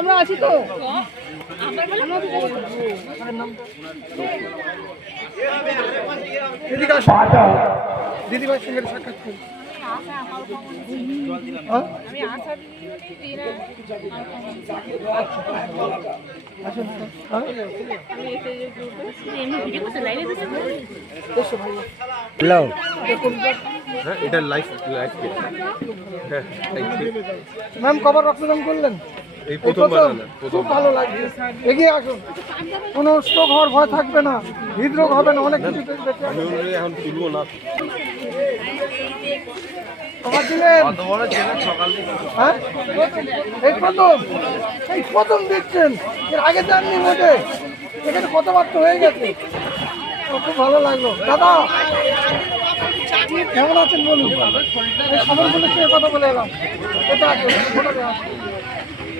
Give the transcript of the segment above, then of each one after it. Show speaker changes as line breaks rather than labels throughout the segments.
আমরা আছি তো
দিদিভাই সঙ্গে সাক্ষাৎ করুন। হ্যাঁ? হ্যাঁ?
হ্যালো
হ্যাঁ এটা লাইফ লাইফ.
ম্যাম কবার রক্তদান করলেন
এই প্রথমবার
প্রথম? খুব ভালো লাগছে। এগিয়ে আসুন। কোনো স্ট্রোক হওয়ার ভয় থাকবে না। হৃদরোগ হবে না অনেক কিছু দেখতে
আমি এখন তুলবো না।
দিলেন? হ্যাঁ? এই প্রথম। এই প্রথম দেখছেন। এর আগে মোটে। এখানে কতবার তো হয়ে গেছে। ও, খুব ভালো লাগল। দাদা কেমন আছেন বলুন? এই সঙ্গে কথা বলে এলাম? আছে আছে।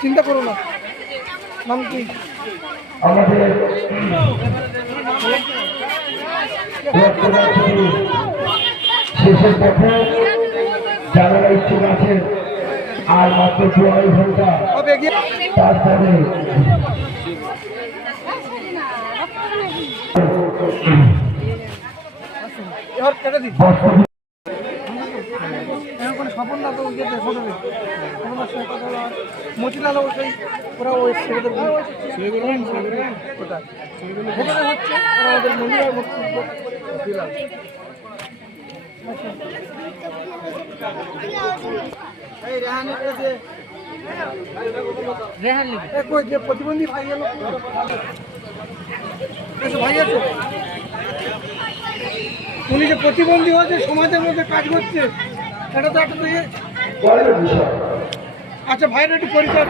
চিন্তা করো না। নাম কি?
আমাদের শেষের পথে যারা ইচ্ছুক আছেন আর মাত্র আড়াই
ঘণ্টা
তারপরে
এবার কেটে দিন
বর্ষা
এখন স্বপন না তো ইয়েতে দিন স্বপনদার সঙ্গে কথা বলা হয়। মতিলাল অবশ্যই ওরা ওই কোথায় ভেতরে হচ্ছে ওরা প্রতিবন্ধী ভাই ভাই আছো। উনি যে প্রতিবন্ধী হয়েছে সমাজের মধ্যে কাজ করছে। সেটা তো একটা ইয়ে। আচ্ছা ভাইয়ের একটু পরিচয়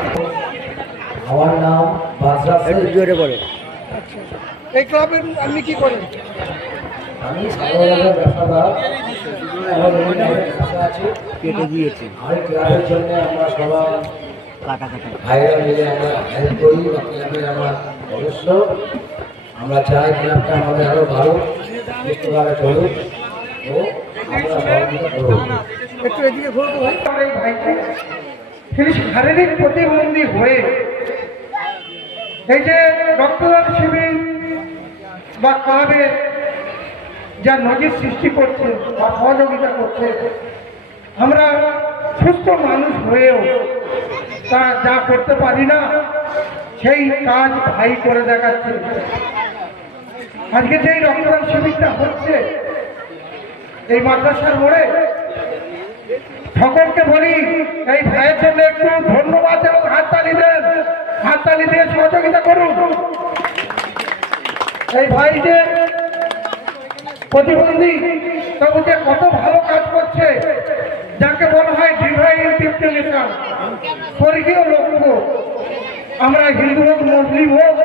আমার নাম বাজরা একটু জোরে বলে
আচ্ছা এই ক্লাবের আপনি কি করেন?
আমি কেটে আর ক্লাবের জন্য আমরা সবাই কাটা কাটা। ভাইরা মিলে আমরা হেল্প করি বা ক্লাবের আমরা অবশ্য আমরা চাই ক্লাবটা আমাদের আরও ভালো সুস্থভাবে চলুক। ও
একটু এদিকে ঘুরবো তিনি শারীরিক প্রতিবন্ধী হয়ে এই যে রক্তদান শিবির বা ক্লাবের যা নজির সৃষ্টি করছে বা সহযোগিতা করছে, আমরা সুস্থ মানুষ হয়েও তা যা করতে পারি না, সেই কাজ ভাই করে দেখাচ্ছে আজকে যেই রক্তদান শিবিরটা হচ্ছে এই মাদ্রাসার মোড়ে। সকলকে বলি, এই ভাইয়ের জন্য একটু ধন্যবাদ এবং হাততালি দেন। হাততালি দিয়ে সহযোগিতা করুন। এই ভাই যে প্রতিবন্ধী তবু যে কত ভালো কাজ করছে, যাকে বলা হয় ডিভাইন টিপটেলিশন স্বর্গীয় লক্ষ্য আমরা হিন্দু হোক, মুসলিম হোক,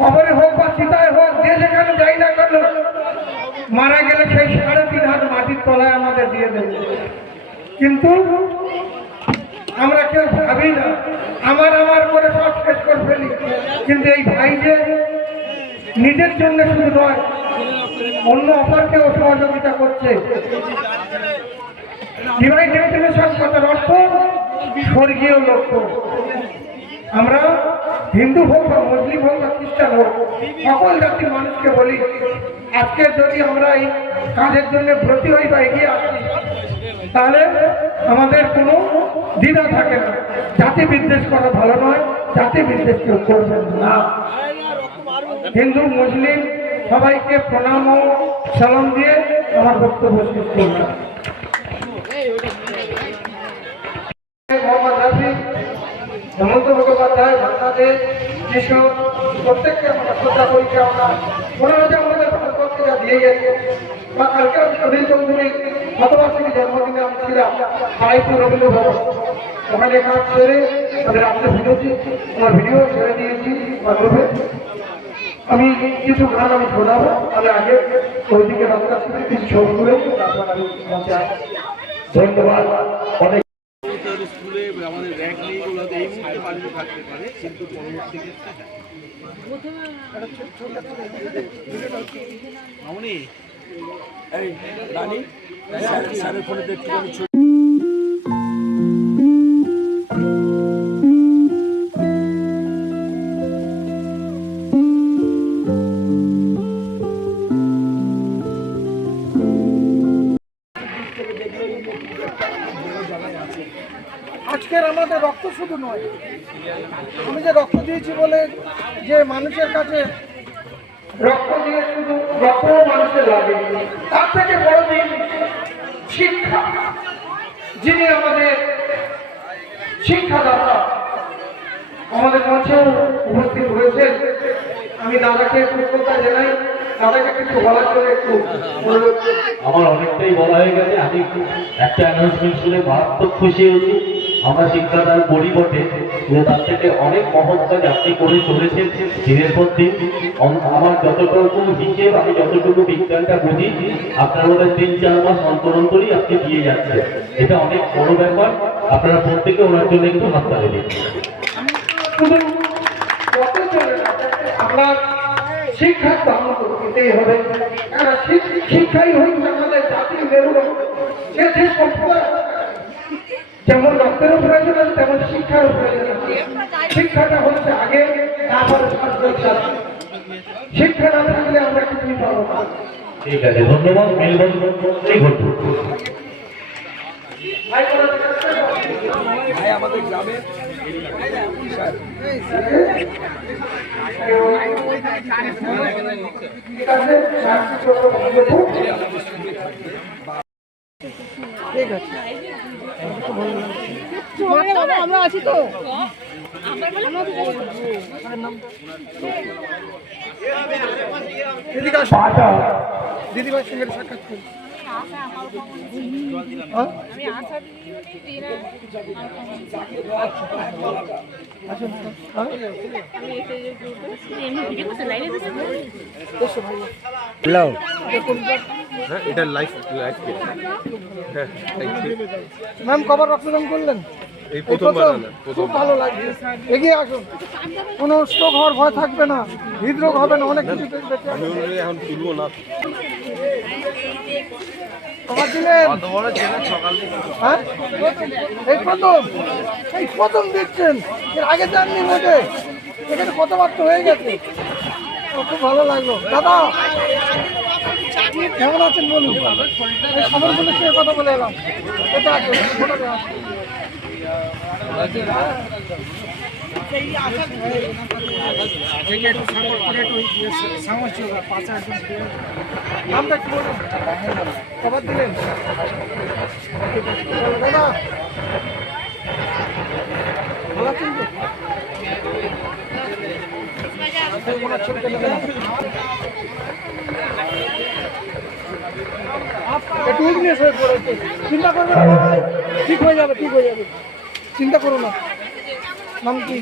কবরে হোক বা চিতায় হোক, যে যেখানে যাই না কেন, মারা গেলে সেই সাড়ে তিন হাত মাটির তলায় আমাদের দিয়ে কিন্তু আমরা কেউ ভাবি না। আমার আমার করে সব শেষ করে ফেলি। কিন্তু এই ভাই যে নিজের জন্য শুধু নয়, অন্য অপরকেও সহযোগিতা করছে। অর্থ স্বর্গীয় লক্ষ্য। আমরা হিন্দু হোক বা মুসলিম হোক বা খ্রিস্টান হোক, সকল জাতির মানুষকে বলি, আজকে যদি আমরা এই কাজের জন্য ব্রতী হই বা এগিয়ে আসি তাহলে আমাদের কোনো দ্বিধা থাকে না। জাতি বিদ্বেষ করা ভালো নয়, জাতি বিদ্বেষ কেউ করবেন না। হিন্দু, মুসলিম সবাইকে প্রণাম ও সালাম দিয়ে আমার বক্তব্য শেষ করলাম। হেমন্ত মুখোপাধ্যায় বাংলাদেশ কৃষক প্রত্যেককে আমরা শ্রদ্ধা করি আমরা হয় যে আমাদের ভারতবর্ষে দিয়ে গেছে, বা কালকে চৌধুরী শতবার্ষিকী জন্মদিনে আমি ছিলাম রায়পুর রবীন্দ্র ভবন ওখানে কাজ সেরে আমি রাত্রে ভিডিওছি আমার ভিডিও ছেড়ে দিয়েছি আমার গ্রুপে আমি কিছু গান আমি শোনাবো আমি আগে ওইদিকে রাস্তা থেকে কিছু ছবি তুলে তারপর আমি ধন্যবাদ অনেক
স্কুলে আমাদের র্যাঙ্ক নেই বলে এই মুহূর্তে থাকতে পারে কিন্তু পরবর্তী ক্ষেত্রে। মামনি এই রানী স্যারের ফোনে একটুখানি
আজকের আমাদের রক্ত শুধু নয় আমি যে রক্ত দিয়েছি বলে যে মানুষের কাছে রক্ত দিয়ে রক্ত মানুষের লাগে তার থেকে বড় দিন শিক্ষা। যিনি আমাদের শিক্ষাদাতা, আমাদের মঞ্চেও উপস্থিত হয়েছেন। আমি দাদাকে কৃতজ্ঞতা জানাই। দাদাকে কিছু বলার জন্য একটু।
আমার অনেকটাই বলা হয়ে গেছে। আমি একটা অ্যানাউন্সমেন্ট শুনে মারাত্মক খুশি হয়েছি। আমরা শিক্ষাদান করি বটে। তার থেকে অনেক মহৎ কাজ আপনি করে চলেছেন। দিনের পর দিন আমার যতটুকু হিসেব, আমি যতটুকু বিজ্ঞানটা বুঝি, আপনার মধ্যে তিন, চার মাস অন্তর অন্তরই আপনি দিয়ে যাচ্ছেন এটা অনেক বড় ব্যাপার। আপনারা প্রত্যেকে ওনার জন্য একটু হাত তালি দিন।
আপনার শিক্ষা গ্রহণ করতেই হবে। শিক্ষাই হচ্ছে আমাদের জাতির মেরুদণ্ড। সে যে সম্পদ যেমন রক্তেরও প্রয়োজন আছে তেমন শিক্ষারও প্রয়োজন আছে। শিক্ষাটা হচ্ছে আগে তারপরে শিক্ষা না থাকলে আমরা কিছুই পাবো না।
ঠিক আছে ধন্যবাদ মেলবন্ধন
ভাই
আমাদের গ্রামে
ঠিক আছে চারটি ছোট বক্তব্য।
মানে বাবা আমরা আছি তো।
দিদিভাইয়ের সঙ্গে সাক্ষাৎ করি হ্যাঁ? হ্যাঁ?
এটা লাইভ হ্যাঁ
ম্যাম কবার রক্তদান করলেন?
এই প্রথমবার
প্রথম? খুব
প্রথম
ভালো লাগছে। এগিয়ে আসুন। কোনো স্ট্রোক হওয়ার ভয় থাকবে না। হৃদরোগ হবে না অনেক কিছু
আমি এখন তুলবো না।
দিলেন? হ্যাঁ? এই প্রথম। এই প্রথম দিচ্ছেন এর আগে যাননি মোটে এখানে কতবার হয়ে গেছে। খুব ভালো লাগল। দাদা কেমন আছেন বলুন? এই সমরগুলোর সঙ্গে কথা বলে এলাম? কোথায় আছেন? নামটা কি বলুন। কবার দিলেন? দাদা, ভালো আছেন তো ছবি তুলে দেন। একটু উইকনেস হয়ে পড়েছে চিন্তা করবে ঠিক হয়ে যাবে, ঠিক হয়ে যাবে। চিন্তা করো না। নাম কি?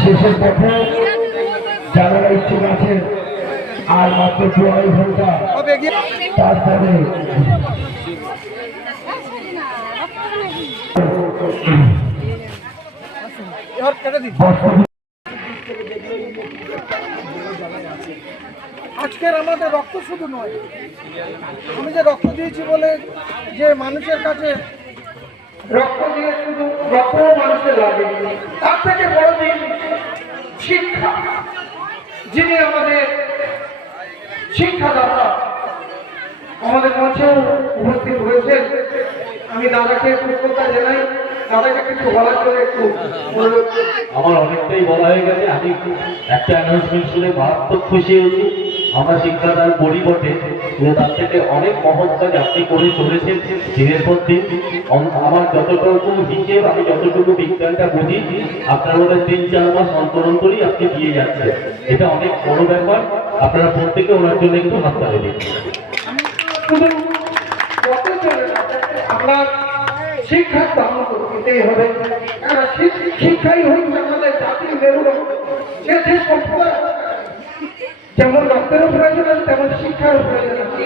শেষের পথে যারা আর মাত্র দু
ঘণ্টা
তারপরে
কেটে দিন আজকের আমাদের রক্ত শুধু নয়, আমি যে রক্ত দিয়েছি বলে যে মানুষের কাছে রক্ত দিয়ে শুধু রক্ত মানুষের লাগে তার থেকে বড় দিন শিক্ষা, যিনি আমাদের শিক্ষাদাতা আমাদের মঞ্চেও উপস্থিত হয়েছেন। আমি দাদাকে কৃতজ্ঞতা জানাই। দাদাকে কিছু বলার জন্য একটু।
আমার অনেকটাই বলা হয়ে গেছে আমি একটা অ্যানাউন্সমেন্ট শুনে মারাত্মক খুশি হয়েছি। আমরা শিক্ষাদান করি বটে তার থেকে অনেক মহৎ কাজ আপনি করে চলেছেন দিনের পর দিন। আমার যতটুকু হিসেব আমি যতটুকু বিজ্ঞানটা বুঝি আপনার মধ্যে তিন চার মাস অন্তর অন্তরই আপনি দিয়ে যাচ্ছেন। এটা অনেক বড় ব্যাপার আপনারা প্রত্যেকে ওনার জন্য একটু হাত তালি দিন
আপনার শিক্ষার দাম দিতেই হবে। কারণ শিক্ষাই হচ্ছে আমাদের জাতির মেরুদণ্ড। যে যেমন রক্তেরও প্রয়োজন আছে তেমন শিক্ষারও প্রয়োজন আছে।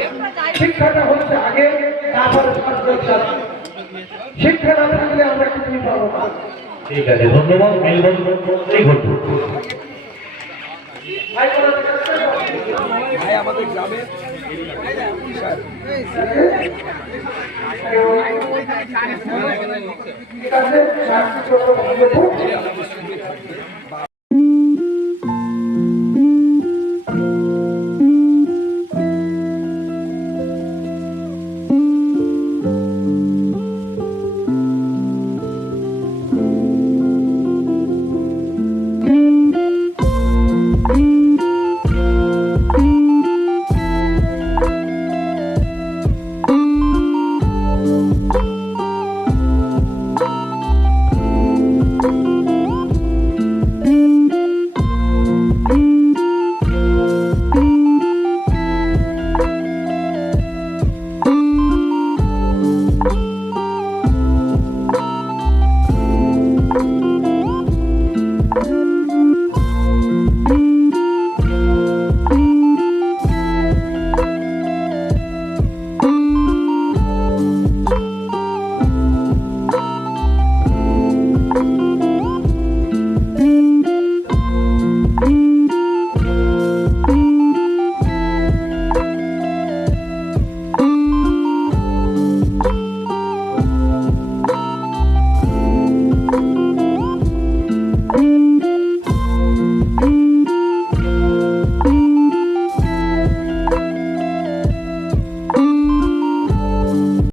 শিক্ষাটা হচ্ছে আগে তারপরে শিক্ষা না থাকলে আমরা কিছুই পাবো না।
ঠিক আছে ধন্যবাদ মেলবন্ধন এই ঘটনা।
ভাই আমাদের গ্রামে
আছে